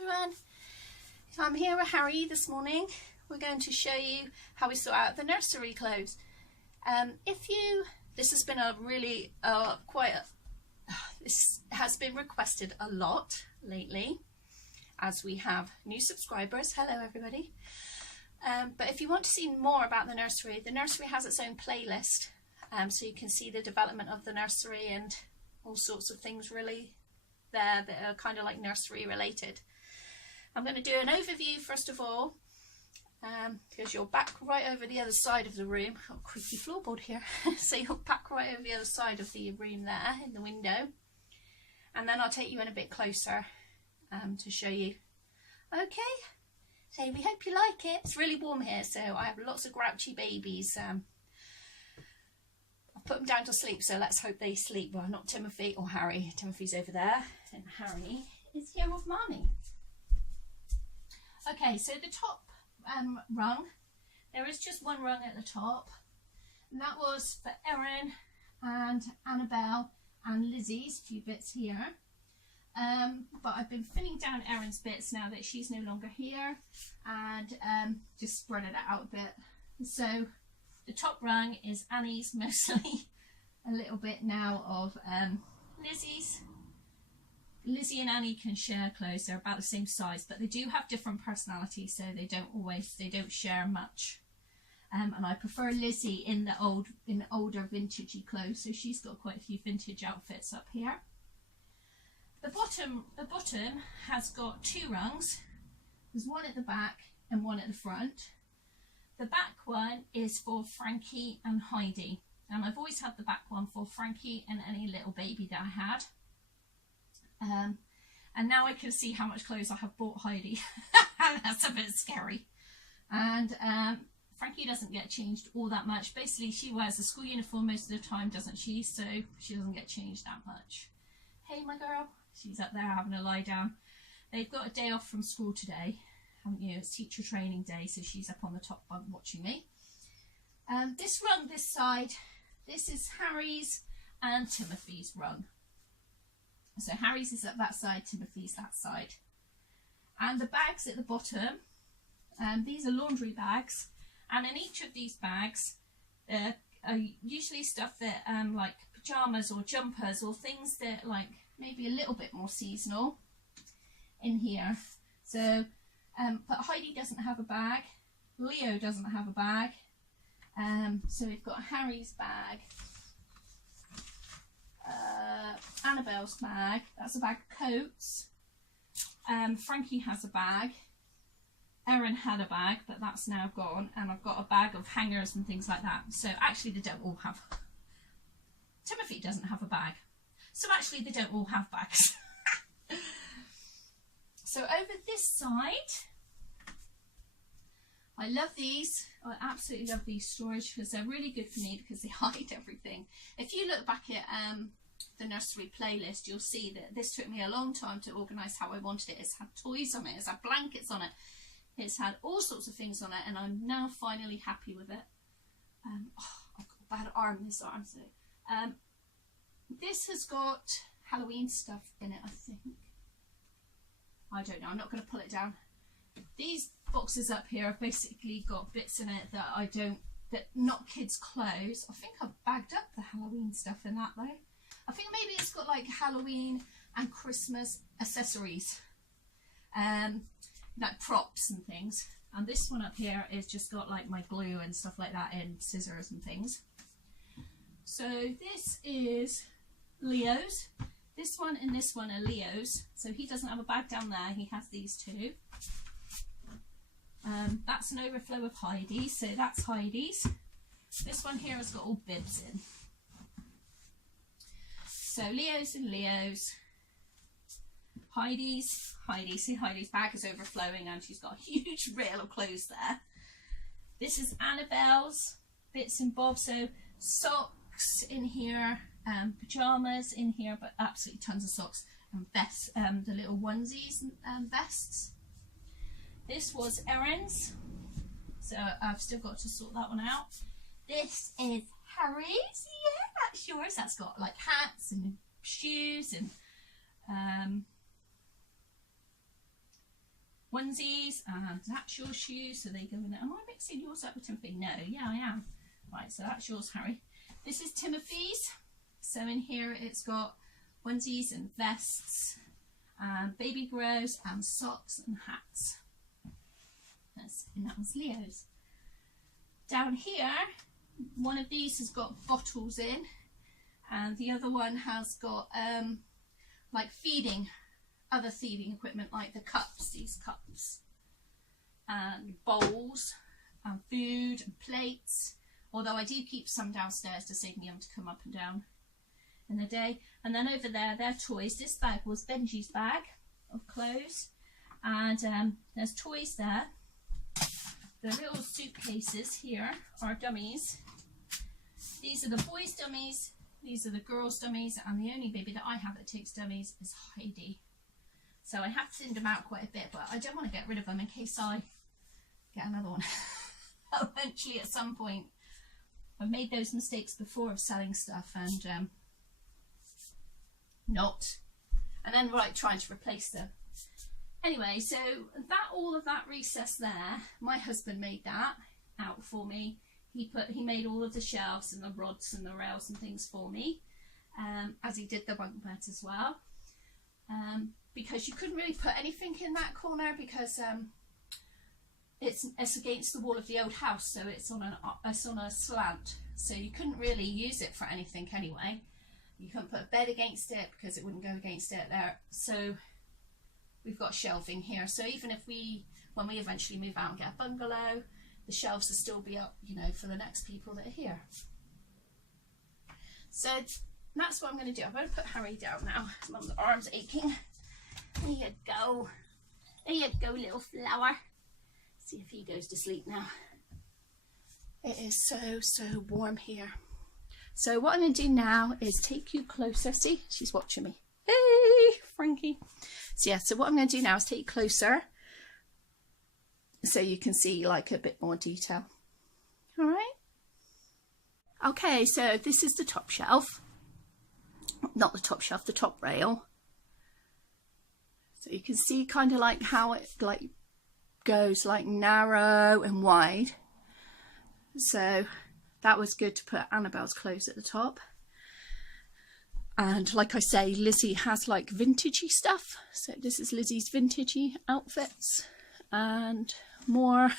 everyone, I'm here with Harry this morning. We're going to show you how we sort out the nursery clothes. This has been a really this has been requested a lot lately as we have new subscribers. Hello everybody. But if you want to see more about the nursery has its own playlist, so you can see the development of the nursery and all sorts of things really there that are kind of like nursery related. I'm going to do an overview first of all, because you're back right over the other side of the room. Got a creaky floorboard here. So you're back right over the other side of the room there in the window, and then I'll take you in a bit closer to show you. Okay, so we hope you like it. It's really warm here, so I have lots of grouchy babies. I've put them down to sleep, so let's hope they sleep. Well, not Timothy or Harry. Timothy's over there, and Harry is here with Mommy. Okay, so the top rung, there is just one rung at the top, and that was for Erin and Annabelle and Lizzie's few bits here. But I've been thinning down Erin's bits now that she's no longer here, and just spread it out a bit. So the top rung is Annie's mostly, a little bit now of Lizzie's. Lizzie and Annie can share clothes. They're about the same size, but they do have different personalities, so they don't share much. And I prefer Lizzie in the older vintagey clothes, so she's got quite a few vintage outfits up here. The bottom has got two rungs. There's one at the back and one at the front. The back one is for Frankie and Heidi, and I've always had the back one for Frankie and any little baby that I had. And now I can see how much clothes I have bought Heidi. That's a bit scary. And Frankie doesn't get changed all that much. Basically, she wears a school uniform most of the time, doesn't she? So she doesn't get changed that much. Hey, my girl. She's up there having a lie down. They've got a day off from school today, haven't you? It's teacher training day, so she's up on the top bunk watching me. This rung this side, this is Harry's and Timothy's rung. So Harry's is at that side, Timothy's that side. And the bags at the bottom, these are laundry bags, and in each of these bags are usually stuff that like pyjamas or jumpers or things that like maybe a little bit more seasonal in here. So but Heidi doesn't have a bag, Leo doesn't have a bag, so we've got Harry's bag, Annabelle's bag, that's a bag of coats, Frankie has a bag, Erin had a bag but that's now gone, and I've got a bag of hangers and things like that. So actually they don't all have, Timothy doesn't have a bag, so actually they don't all have bags. So over this side, I love these. I absolutely love these storage because they're really good for me because they hide everything. If you look back at the nursery playlist, you'll see that this took me a long time to organise how I wanted it. It's had toys on it, it's had blankets on it, it's had all sorts of things on it, and I'm now finally happy with it. I've got a bad arm, this arm. So this has got Halloween stuff in it, I think. I don't know, I'm not going to pull it down. These boxes up here have basically got bits in it that not kids' clothes. I think I've bagged up the Halloween stuff in that though. I think maybe it's got like Halloween and Christmas accessories, like props and things. And this one up here is just got like my glue and stuff like that in, scissors and things. So this is Leo's. This one and this one are Leo's. So he doesn't have a bag down there, he has these two. That's an overflow of Heidi's, so that's Heidi's. This one here has got all bibs in. So Leo's and Leo's. Heidi's. See, Heidi's bag is overflowing and she's got a huge rail of clothes there. This is Annabelle's bits and bobs, so socks in here, pyjamas in here, but absolutely tons of socks, and vests, the little onesies and vests. This was Erin's, so I've still got to sort that one out. This is Harry's, yeah, that's yours. That's got like hats and shoes and onesies, and that's your shoes, so they go in there. Am I mixing yours up with Timothy? No, yeah, I am. Right, so that's yours, Harry. This is Timothy's. So in here it's got onesies and vests, and baby grows, and socks and hats. And that was Leo's. Down here, one of these has got bottles in, and the other one has got like other feeding equipment, like the cups, these cups, and bowls, and food, and plates. Although I do keep some downstairs to save me having to come up and down in the day. And then over there, their toys. This bag was Benji's bag of clothes, and there's toys there. The little suitcases here are dummies. These are the boys' dummies, these are the girls' dummies, and the only baby that I have that takes dummies is Heidi. So I have thinned them out quite a bit, but I don't want to get rid of them in case I get another one eventually at some point. I've made those mistakes before of selling stuff and then trying to replace them. Anyway, so all of that recess there, my husband made that out for me. He made all of the shelves and the rods and the rails and things for me, as he did the bunk beds as well. Because you couldn't really put anything in that corner because it's against the wall of the old house, so it's on a slant, so you couldn't really use it for anything anyway. You couldn't put a bed against it because it wouldn't go against it there. So we've got shelving here, so even if when we eventually move out and get a bungalow, the shelves will still be up, you know, for the next people that are here. So that's what I'm going to do. I'm going to put Harry down now. Mum's arm's aching. There you go. There you go, little flower. See if he goes to sleep now. It is so warm here. So what I'm going to do now is take you closer. See, she's watching me. Hey, Frankie. So yeah, so what I'm going to do now is take you closer so you can see like a bit more detail. All right. Okay, so this is the top shelf. Not the top shelf, the top rail. So you can see kind of like how it like goes like narrow and wide. So that was good to put Annabelle's clothes at the top. And like I say, Lizzie has like vintagey stuff. So this is Lizzie's vintagey outfits and more.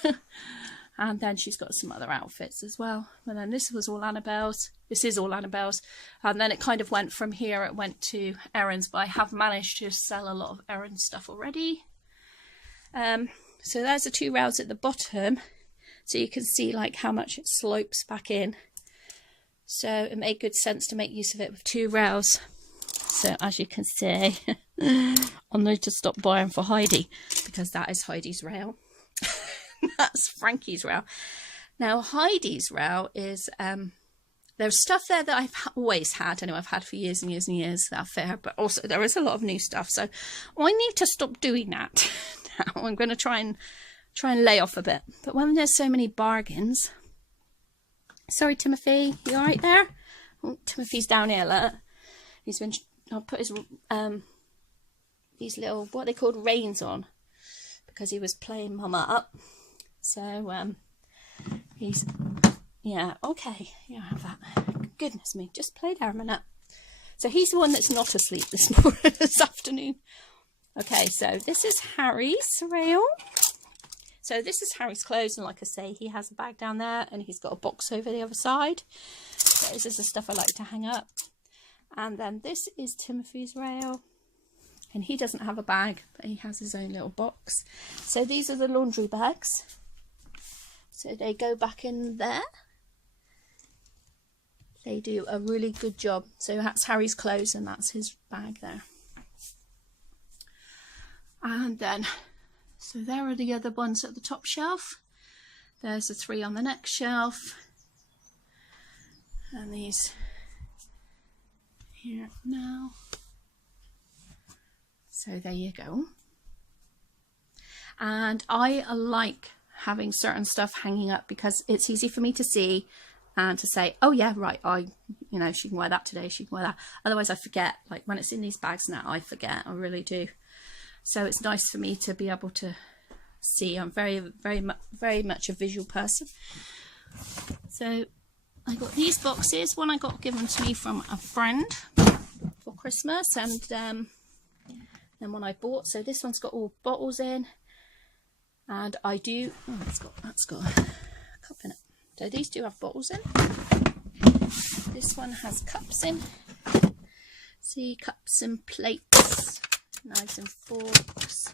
And then she's got some other outfits as well. And then this was all Annabelle's. This is all Annabelle's. And then it kind of went from here, it went to Erin's, but I have managed to sell a lot of Erin's stuff already. So there's the two rails at the bottom. So you can see like how much it slopes back in. So it made good sense to make use of it with two rails. So as you can see, I'll need to stop buying for Heidi because that is Heidi's rail. That's Frankie's rail. Now Heidi's rail is, there's stuff there that I've always had. I know I've had for years and years and years, that fair, but also there is a lot of new stuff. So I need to stop doing that. Now I'm going to try and lay off a bit. But when there's so many bargains, sorry Timothy, you all right there? Oh, Timothy's down here, look. He's been, I'll put his these little, what are they called, reins on, because he was playing Mama up. So he's, yeah, okay, yeah, have that. Goodness me, just play there a minute. So he's the one that's not asleep this morning, this afternoon. Okay, so this is Harry's rail. So this is Harry's clothes, and like I say, he has a bag down there and he's got a box over the other side. So this is the stuff I like to hang up. And then this is Timothy's rail, and he doesn't have a bag, but he has his own little box. So these are the laundry bags. So they go back in there. They do a really good job. So that's Harry's clothes and that's his bag there. And then, so there are the other ones at the top shelf. There's the three on the next shelf. And these here now. So there you go. And I like having certain stuff hanging up because it's easy for me to see and to say, oh yeah, right, you know, she can wear that today, she can wear that. Otherwise I forget, like when it's in these bags now, I forget, I really do. So it's nice for me to be able to see. I'm very much a visual person. So I got these boxes. One I got given to me from a friend for Christmas, and then one I bought. So this one's got all bottles in, and I do. Oh, that's got a cup in it. So these do have bottles in. This one has cups in. See, cups and plates, knives and forks,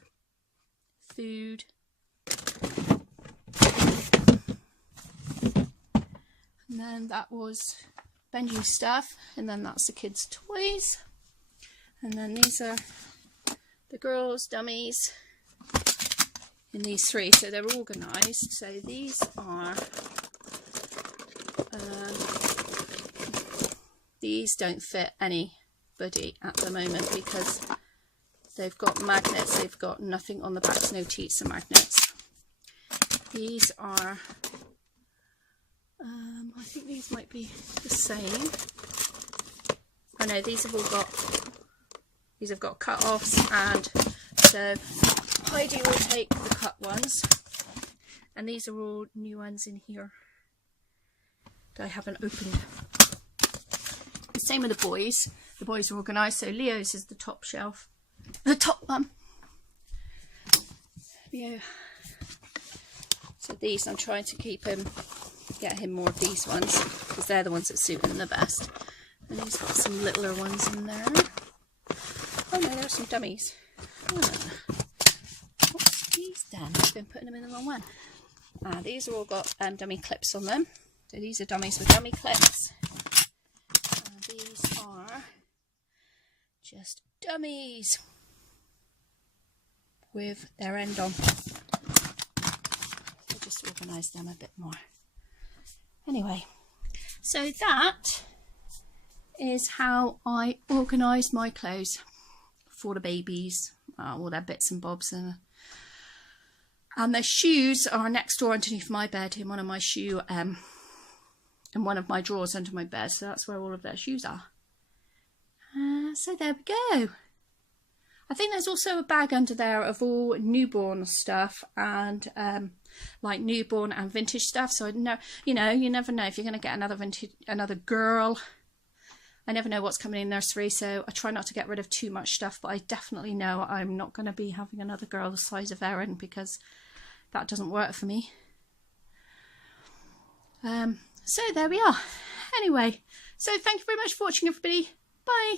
food. And then that was Benji's stuff, and then that's the kids' toys. And then these are the girls' dummies in these three, so they're organised. So these are, these don't fit anybody at the moment because they've got magnets, they've got nothing on the backs, no teats and magnets. These are, I think these might be the same. Oh no, these have got cut-offs, and so Heidi will take the cut ones, and these are all new ones in here that I haven't opened. The same with the boys. The boys are organised, so Leo's is the top shelf, the top one. Leo. So these, I'm trying to get him more of these ones because they're the ones that suit him the best. And he's got some littler ones in there. Oh no, there's some dummies. What's these done? I've been putting them in the wrong one. These are all got dummy clips on them. So these are dummies with dummy clips. These are just dummies with their end on. I'll just organise them a bit more. Anyway, so that is how I organise my clothes for the babies, all their bits and bobs, and their shoes are next door underneath my bed in one of my in one of my drawers under my bed, so that's where all of their shoes are. So there we go. I think there's also a bag under there of all newborn stuff and like newborn and vintage stuff. So I know, you never know if you're going to get another girl. I never know what's coming in nursery, so I try not to get rid of too much stuff. But I definitely know I'm not going to be having another girl the size of Erin because that doesn't work for me. So there we are. Anyway, so thank you very much for watching, everybody. Bye.